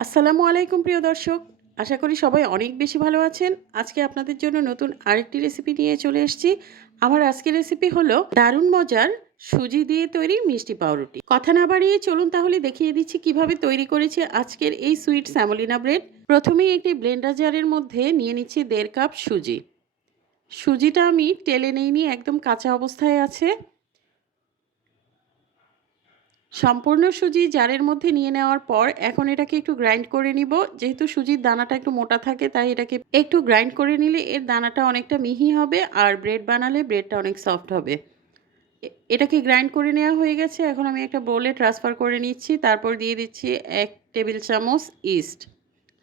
আসসালামু আলাইকুম প্রিয় দর্শক। আশা করি সবাই অনেক বেশি ভালো আছেন। আজকে আপনাদের জন্য নতুন আরেকটি রেসিপি নিয়ে চলে এসেছি। আমার আজকের রেসিপি হলো দারুণ মজার সুজি দিয়ে তৈরি মিষ্টি পাউরুটি। কথা না বাড়িয়ে চলুন তাহলে দেখিয়ে দিচ্ছি কিভাবে তৈরি করেছি আজকের এই সুইট স্যামোলিনা ব্রেড। প্রথমেই একটি ব্লেন্ডার জারের মধ্যে নিয়ে নিচ্ছি ১.৫ কাপ সুজি। সুজিটা আমি টেলে নেইনি, একদম কাঁচা অবস্থায় আছে। সম্পূর্ণ সুজি জারের মধ্যে নিয়ে নেওয়ার পর এখন এটাকে একটু গ্রাইন্ড করে নিব। যেহেতু সুজির দানাটা একটু মোটা থাকে তাই এটাকে একটু গ্রাইন্ড করে নিলে এর দানাটা অনেকটা মিহি হবে আর ব্রেড বানালে ব্রেডটা অনেক সফট হবে। এটাকে গ্রাইন্ড করে নেওয়া হয়ে গেছে। এখন আমি একটা বোলে ট্রান্সফার করে নিচ্ছি। তারপর দিয়ে দিচ্ছি ১ টেবিল চামচ ইস্ট,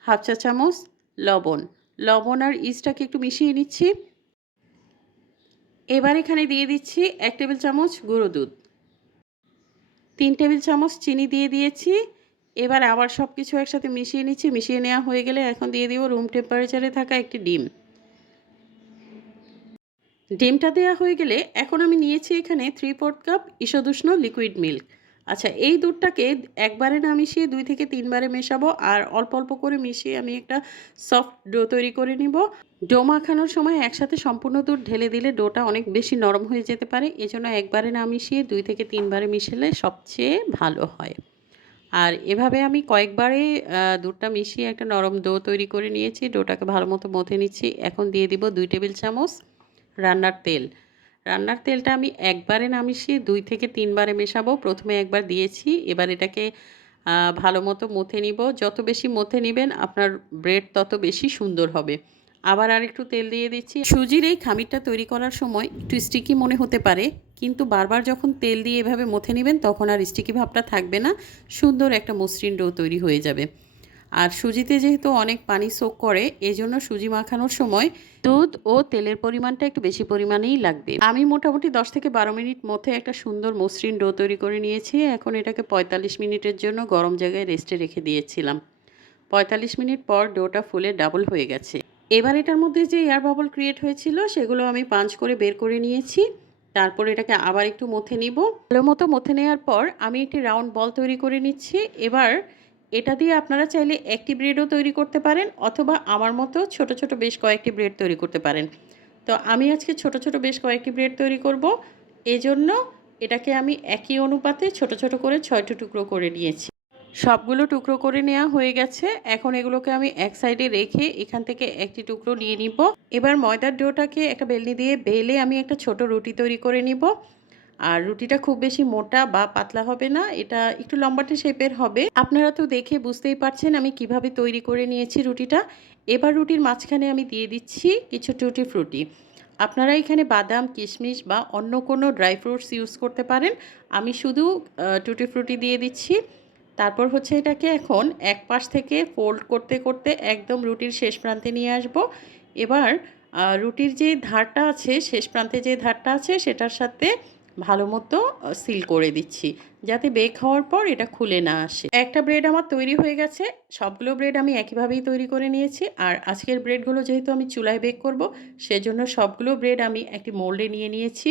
১/২ চা চামচ লবণ। লবণ আর ইস্টটাকে একটু মিশিয়ে নিচ্ছি। এবার এখানে দিয়ে দিচ্ছি ১ টেবিল চামচ গুঁড়ো দুধ, ৩ টেবিল চামচ চিনি দিয়ে দিয়েছি। এবার আবার সব কিছু একসাথে মিশিয়ে নিচ্ছি। মিশিয়ে নেওয়া হয়ে গেলে এখন দিয়ে দিব রুম টেম্পারেচারে থাকা একটি ডিম। ডিমটা দেওয়া হয়ে গেলে এখন আমি নিয়েছি এখানে 3/4 কাপ ঈষদুষ্ণ লিকুইড মিল্ক। আচ্ছা, এই দুধটাকে একবারে না মিশিয়ে ২ থেকে ৩ বারে মেশাবো আর অল্প অল্প করে মিশিয়ে আমি একটা সফট ডো তৈরি করে নিব। ডো মাখানোর সময় একসাথে সম্পূর্ণ দুধ ঢেলে দিলে ডোটা অনেক বেশি নরম হয়ে যেতে পারে। এজন্য একবারে না মিশিয়ে ২ থেকে ৩ বারে মিশালে সবচেয়ে ভালো হয়। আর এভাবে আমি কয়েকবারে দুধটা মিশিয়ে একটা নরম ডো তৈরি করে নিয়েছি। ডোটাকে ভালোমতো মথে নিচ্ছি। এখন দিয়ে দিব ২ টেবিল চামচ রান্নার তেল। রান্নার তেলটা আমি একবারে না মিশিয়ে ২ থেকে ৩ বারে মেশাবো। প্রথমে একবার দিয়েছি। এবার এটাকে ভালোমতো মথে নিব। যত বেশি মথে নিবেন আপনার ব্রেড তত বেশি সুন্দর হবে। আবার আরেকটু তেল দিয়ে দিচ্ছি। সুজির এই খামিরটা তৈরি করার সময় একটু স্টিকি মনে হতে পারে, কিন্তু বারবার যখন তেল দিয়ে এভাবে মথে নেবেন তখন আর স্টিকি ভাবটা থাকবে না। সুন্দর একটা মসৃণ ডো তৈরি হয়ে যাবে। আর সুজিতে যেহেতু অনেক পানি সোক করে, এজন্য সুজি মাখানোর সময় দুধ ও তেলের পরিমাণটা একটু বেশি পরিমাণেই লাগবে। আমি মোটামুটি ১০ থেকে ১২ মিনিট মধ্যে একটা সুন্দর মসৃণ ডো তৈরি করে নিয়েছি। এখন এটাকে ৪৫ মিনিটের জন্য গরম জায়গায় রেস্টে রেখে দিয়েছিলাম। ৪৫ মিনিট পর ডোটা ফুলে ডাবল হয়ে গেছে। এবার এটার মধ্যে যে এয়ার বাবল ক্রিয়েট হয়েছিল সেগুলো আমি পাঞ্চ করে বের করে নিয়েছি। তারপর এটাকে আবার একটু মথে নিব। ভালোমতো মথে নেওয়ার পর আমি একটি রাউন্ড বল তৈরি করে নিচ্ছি। এবার এটা দিয়ে আপনারা চাইলে একটি ব্রেডও তৈরি করতে পারেন অথবা আমার মতো ছোট ছোট বেশ কয়েকটি ব্রেড তৈরি করতে পারেন। তো আমি আজকে ছোট ছোট বেশ কয়েকটি ব্রেড তৈরি করব। এজন্য এটাকে আমি একই অনুপাতে ছোট ছোট করে ৬টি টুকরো করে নিয়েছি। সবগুলো টুকরো করে নেওয়া হয়ে গেছে। এখন এগুলোকে আমি এক সাইডে রেখে এখান থেকে একটি টুকরো নিয়ে নিব। এবার ময়দার ডোটাকে একটা বেলনি দিয়ে বেলে আমি একটা ছোট রুটি তৈরি করে নিব। আর রুটিটা খুব বেশি মোটা বা পাতলা হবে না, এটা একটু লম্বাটে শেপের হবে। আপনারা তো দেখে বুঝতেই পারছেন আমি কিভাবে তৈরি করে নিয়েছি রুটিটা। এবার রুটির মাঝখানে আমি দিয়ে দিচ্ছি কিছু টুটি ফ্রুটি। আপনারা এখানে বাদাম, কিশমিশ বা অন্য কোনো ড্রাই ফ্রুটস ইউজ করতে পারেন। আমি শুধু টুটি ফ্রুটি দিয়ে দিচ্ছি। তারপর হচ্ছে এটাকে এখন এক পাশ থেকে ফোল্ড করতে করতে একদম রুটির শেষ প্রান্তে নিয়ে আসব। এবার রুটির যে ধারটা আছে, শেষ প্রান্তে যে ধারটা আছে সেটার সাথে ভালো মতো সিল করে দিচ্ছি, যাতে বেক হওয়ার পর এটা খুলে না আসে। একটা ব্রেড আমার তৈরি হয়ে গেছে। সবগুলো ব্রেড আমি একইভাবেই তৈরি করে নিয়েছি। আর আজকের ব্রেডগুলো যেহেতু আমি চুলায় বেক করব, সেজন্য সবগুলো ব্রেড আমি একটি মোল্ডে নিয়ে নিয়েছি।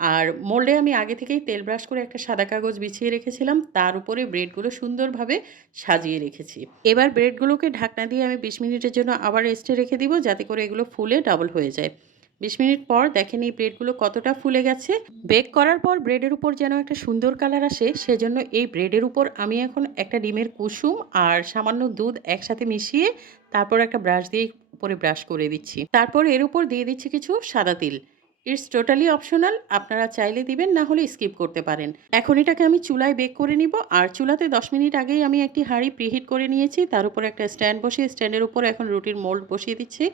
আর মোল্ডে আমি আগে থেকেই তেল ব্রাশ করে একটা সাদা কাগজ বিছিয়ে রেখেছিলাম। তার উপরে ব্রেডগুলো সুন্দরভাবে সাজিয়ে রেখেছি। এবার ব্রেডগুলোকে ঢাকনা দিয়ে আমি ২০ মিনিটের জন্য আবার রেস্টে রেখে দিব, যাতে করে এগুলো ফুলে ডাবল হয়ে যায়। ২০ মিনিট পর দেখেন এই ব্রেডগুলো কতটা ফুলে গেছে। বেক করার পর ব্রেডের উপর যেন একটা সুন্দর কালার আসে, সেজন্য এই ব্রেডের উপর আমি এখন একটা ডিমের কুসুম আর সামান্য দুধ একসাথে মিশিয়ে তারপর একটা ব্রাশ দিয়ে উপরে ব্রাশ করে দিচ্ছি। তারপর এর উপর দিয়ে দিচ্ছি কিছু সাদা তিল। ইটস টোটালি অপশনাল, আপনারা চাইলে দিবেন, না হলে স্কিপ করতে পারেন। এখন এটাকে আমি চুলায় বেক করে নিব। আর চুলাতে ১০ মিনিট আগেই আমি একটি হাঁড়ি প্রিহিট করে নিয়েছি। তার উপর একটা স্ট্যান্ড বসিয়ে স্ট্যান্ডের উপর এখন রুটির মোল্ড বসিয়ে দিচ্ছি।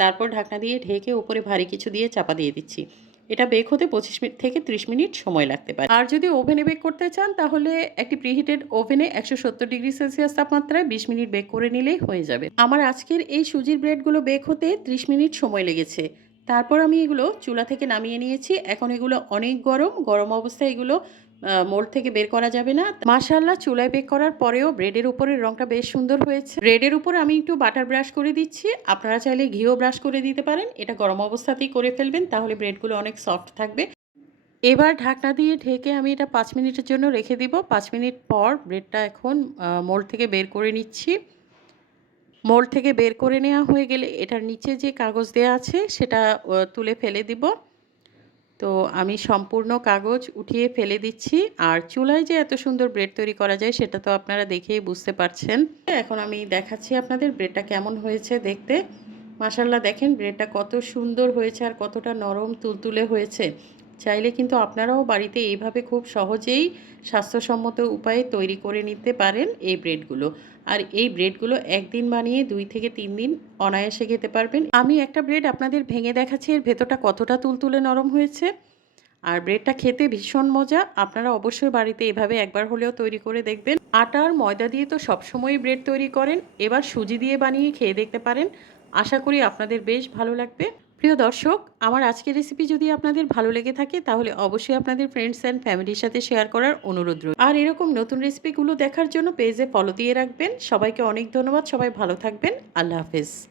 তারপর ঢাকনা দিয়ে ঢেকে উপরে ভারী কিছু দিয়ে চাপা দিয়ে দিচ্ছি। এটা বেক হতে ২৫ মিনিট থেকে ৩০ মিনিট সময় লাগতে পারে। আর যদি ওভেনে বেক করতে চান তাহলে একটি প্রিহিটেড ওভেনে ১৭০ ডিগ্রি সেলসিয়াস তাপমাত্রায় ২০ মিনিট বেক করে নিলেই হয়ে যাবে। আমার আজকের এই সুজির ব্রেডগুলো বেক হতে ৩০ মিনিট সময় লেগেছে। তারপর আমি এগুলো চুলা থেকে নামিয়ে নিয়েছি। এখন এগুলো অনেক গরম। গরম অবস্থায় এগুলো মোল্ড থেকে বের করা যাবে না। মাশাআল্লাহ, চুলায় বেক করার পরেও ব্রেডের উপরের রংটা বেশ সুন্দর হয়েছে। ব্রেডের উপর আমি একটু বাটার ব্রাশ করে দিচ্ছি। আপনারা চাইলে ঘিও ব্রাশ করে দিতে পারেন। এটা গরম অবস্থাতেই করে ফেলবেন, তাহলে ব্রেডগুলো অনেক সফট থাকবে। এবার ঢাকনা দিয়ে ঢেকে আমি এটা ৫ মিনিটের জন্য রেখে দিব। ৫ মিনিট পর ব্রেডটা এখন মোল্ড থেকে বের করে নিচ্ছি। মোল্ড থেকে বের করে নেওয়া হয়ে গেলে এটার নিচে যে কাগজ দেয়া আছে সেটা তুলে ফেলে দিব। তো আমি সম্পূর্ণ কাগজ উঠিয়ে ফেলে দিচ্ছি। আর চুলায় যে এত সুন্দর ব্রেড তৈরি করা যায় সেটা তো আপনারা দেখেই বুঝতে পারছেন। এখন আমি দেখাচ্ছি আপনাদের ব্রেডটা কেমন হয়েছে দেখতে। মাশাআল্লাহ দেখেন ব্রেডটা কত সুন্দর হয়েছে আর কতটা নরম তুলতুলে হয়েছে। চাইলে কিন্তু আপনারাও বাড়িতে এইভাবে খুব সহজেই স্বাস্থ্যসম্মত উপায়ে তৈরি করে নিতে পারেন এই ব্রেডগুলো। আর এই ব্রেডগুলো একদিন বানিয়ে ২ থেকে ৩ দিন অনায়াসে খেতে পারবেন। আমি একটা ব্রেড আপনাদের ভেঙে দেখাচ্ছি এর ভেতরটা কতটা তুলতুলে নরম হয়েছে। আর ব্রেডটা খেতে ভীষণ মজা। আপনারা অবশ্যই বাড়িতে এভাবে একবার হলেও তৈরি করে দেখবেন। আটা আর ময়দা দিয়ে তো সবসময়ই ব্রেড তৈরি করেন। এবার সুজি দিয়ে বানিয়ে খেয়ে দেখতে পারেন। আশা করি আপনাদের বেশ ভালো লাগবে। প্রিয় দর্শক, আমার আজকের রেসিপি যদি আপনাদের ভালো লেগে থাকে তাহলে অবশ্যই আপনাদের ফ্রেন্ডস অ্যান্ড ফ্যামিলির সাথে শেয়ার করার অনুরোধ রইল। আর এরকম নতুন রেসিপিগুলো দেখার জন্য পেজে ফলো দিয়ে রাখবেন। সবাইকে অনেক ধন্যবাদ। সবাই ভালো থাকবেন। আল্লাহ হাফেজ।